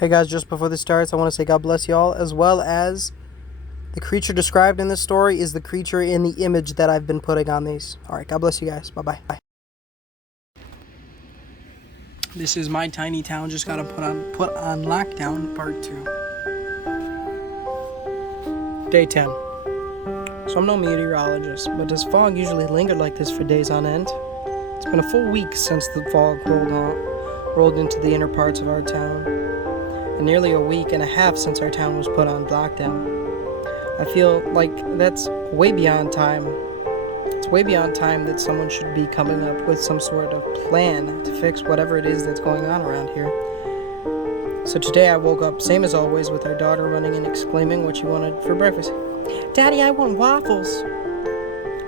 Hey guys, just before this starts, I want to say God bless y'all, as well as the creature described in this story is the creature in the image that I've been putting on these. Alright, God bless you guys. Bye-bye. Bye. This is my tiny town, just got put on lockdown, part 2. Day 10. So I'm no meteorologist, but does fog usually linger like this for days on end? It's been a full week since the fog rolled into the inner parts of our town, and nearly a week and a half since our town was put on lockdown. I feel like that's way beyond time. It's way beyond time that someone should be coming up with some sort of plan to fix whatever it is that's going on around here. So today I woke up, same as always, with our daughter running in exclaiming what she wanted for breakfast. Daddy, I want waffles!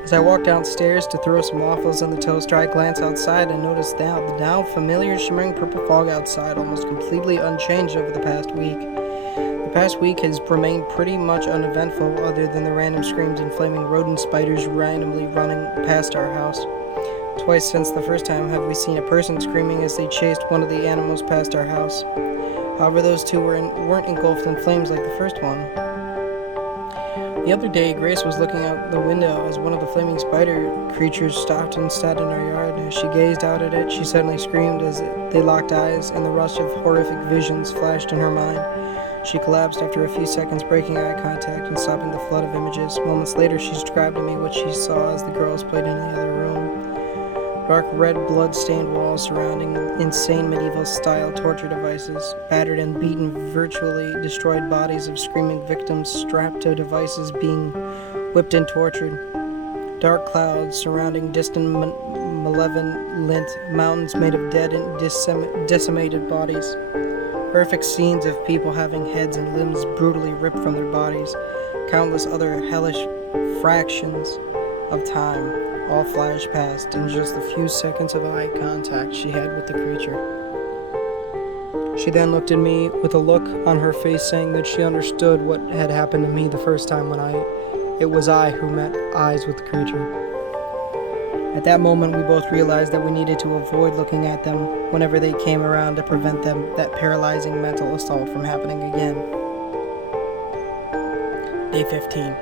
As I walked downstairs to throw some waffles in the toaster, I glanced outside and noticed the now familiar shimmering purple fog outside, almost completely unchanged over the past week. The past week has remained pretty much uneventful, other than the random screams and flaming rodent spiders randomly running past our house. Twice since the first time have we seen a person screaming as they chased one of the animals past our house. However, those two weren't engulfed in flames like the first one. The other day, Grace was looking out the window as one of the flaming spider creatures stopped and sat in our yard. As she gazed out at it, she suddenly screamed as they locked eyes, and the rush of horrific visions flashed in her mind. She collapsed after a few seconds, breaking eye contact and stopping the flood of images. Moments later, she described to me what she saw as the girls played in the other room. Dark red blood-stained walls surrounding insane medieval-style torture devices, battered and beaten, virtually destroyed bodies of screaming victims strapped to devices being whipped and tortured. Dark clouds surrounding distant malevolent mountains made of dead and decimated bodies. Horrific scenes of people having heads and limbs brutally ripped from their bodies. Countless other hellish fractions of time all flashed past in just the few seconds of eye contact she had with the creature. She then looked at me with a look on her face saying that she understood what had happened to me the first time when it was I who met eyes with the creature. At that moment, we both realized that we needed to avoid looking at them whenever they came around to prevent that paralyzing mental assault from happening again. Day 15.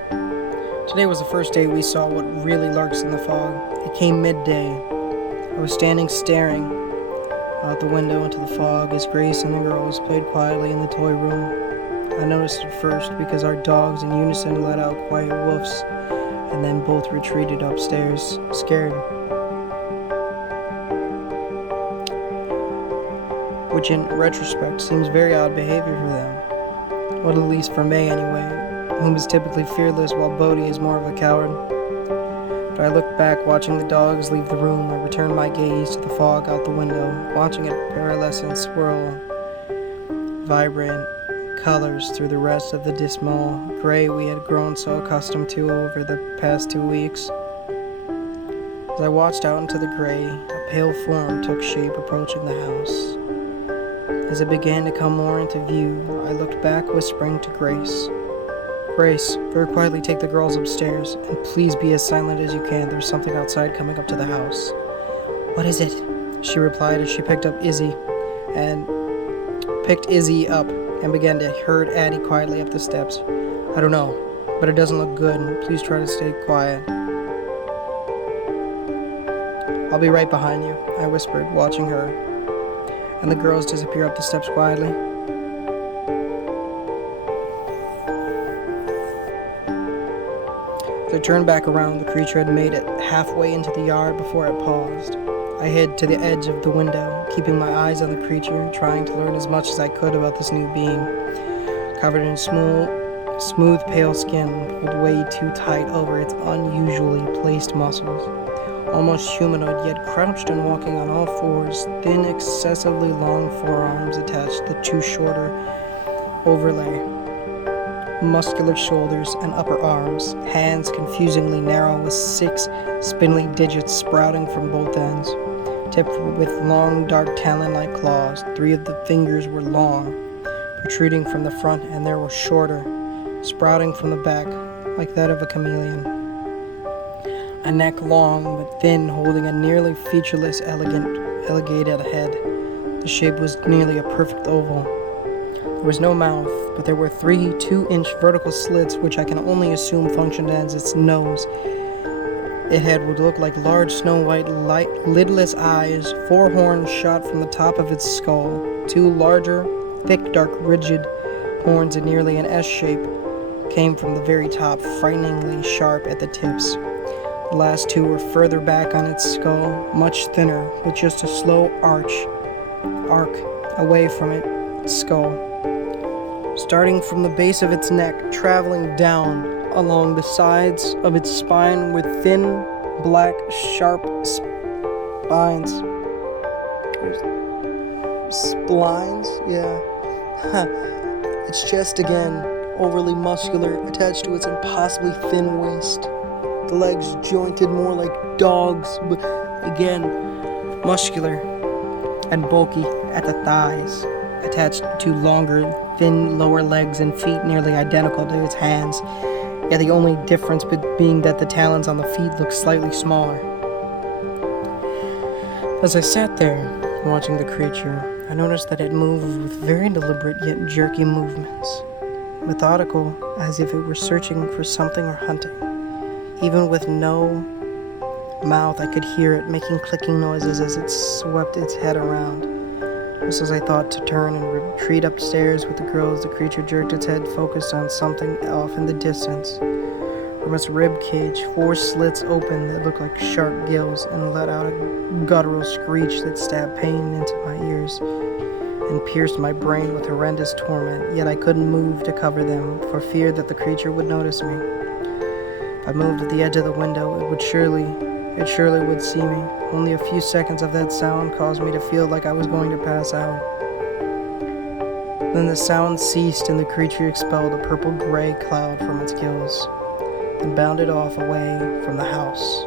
Today was the first day we saw what really lurks in the fog. It came midday. I was standing staring out the window into the fog as Grace and the girls played quietly in the toy room. I noticed it first because our dogs in unison let out quiet woofs and then both retreated upstairs, scared. Which in retrospect seems very odd behavior for them. Well, at least for May anyway, whom is typically fearless while Bodhi is more of a coward. But I looked back, watching the dogs leave the room. I returned my gaze to the fog out the window, watching it pearlescent swirl vibrant colors through the rest of the dismal gray we had grown so accustomed to over the past 2 weeks. As I watched out into the gray, a pale form took shape approaching the house. As it began to come more into view, I looked back, whispering to Grace, "Grace, very quietly take the girls upstairs, and please be as silent as you can. There's something outside coming up to the house." "What is it?" she replied as she picked Izzy up and began to herd Addie quietly up the steps. "I don't know, but it doesn't look good. Please try to stay quiet." "I'll be right behind you," I whispered, watching her and the girls disappear up the steps quietly. As I turned back around, the creature had made it halfway into the yard before it paused. I hid to the edge of the window, keeping my eyes on the creature, trying to learn as much as I could about this new being. Covered in smooth pale skin, pulled way too tight over its unusually placed muscles. Almost humanoid, yet crouched and walking on all fours, thin, excessively long forearms attached to two shorter overlay. Muscular shoulders and upper arms, hands confusingly narrow with 6 spindly digits sprouting from both ends, tipped with long, dark talon-like claws. 3 of the fingers were long, protruding from the front, and there were shorter, sprouting from the back, like that of a chameleon. A neck long but thin, holding a nearly featureless, elongated head. The shape was nearly a perfect oval. There was no mouth, but there were 3 2-inch vertical slits which I can only assume functioned as its nose. It had what looked like large snow-white, lidless eyes. 4 horns shot from the top of its skull. 2 larger, thick, dark, rigid horns in nearly an S shape came from the very top, frighteningly sharp at the tips. The last 2 were further back on its skull, much thinner, with just a slow arc away from its skull, starting from the base of its neck, traveling down along the sides of its spine with thin, black, sharp spines. Splines? Yeah. Its chest again, overly muscular, attached to its impossibly thin waist. The legs jointed more like dogs, but again, muscular and bulky at the thighs, attached to longer, thin lower legs and feet nearly identical to its hands. Yeah, the only difference being that the talons on the feet looked slightly smaller. As I sat there, watching the creature, I noticed that it moved with very deliberate yet jerky movements, methodical, as if it were searching for something or hunting. Even with no mouth, I could hear it making clicking noises as it swept its head around. Just as I thought to turn and retreat upstairs with the girls, the creature jerked its head, focused on something off in the distance. From its rib cage, 4 slits opened that looked like sharp gills and let out a guttural screech that stabbed pain into my ears and pierced my brain with horrendous torment, yet I couldn't move to cover them for fear that the creature would notice me. If I moved at the edge of the window, it surely would see me. Only a few seconds of that sound caused me to feel like I was going to pass out. Then the sound ceased and the creature expelled a purple-gray cloud from its gills and bounded off away from the house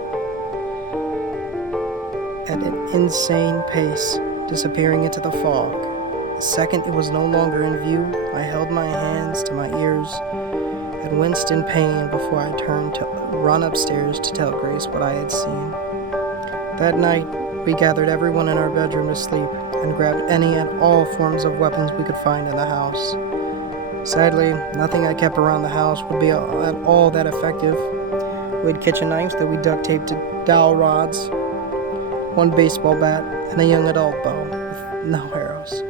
at an insane pace, disappearing into the fog. The second it was no longer in view, I held my hands to my ears and winced in pain before I turned to run upstairs to tell Grace what I had seen. That night, we gathered everyone in our bedroom to sleep and grabbed any and all forms of weapons we could find in the house. Sadly, nothing I kept around the house would be at all that effective. We had kitchen knives that we duct taped to dowel rods, 1 baseball bat, and a young adult bow with no arrows.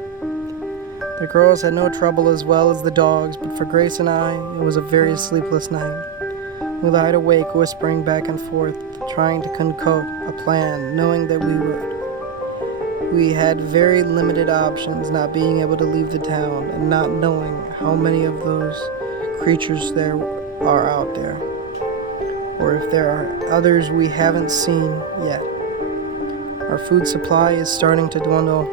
The girls had no trouble as well as the dogs, but for Grace and I, it was a very sleepless night. We lied awake, whispering back and forth, trying to concoct a plan, knowing that we had very limited options, not being able to leave the town, and not knowing how many of those creatures there are out there, or if there are others we haven't seen yet. Our food supply is starting to dwindle.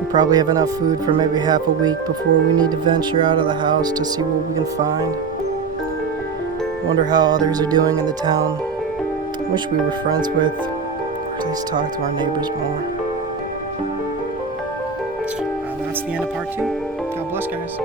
We probably have enough food for maybe half a week before we need to venture out of the house to see what we can find. I wonder how others are doing in the town. I wish we were friends with, or at least talk to our neighbors more. That's the end of part 2. God bless, guys.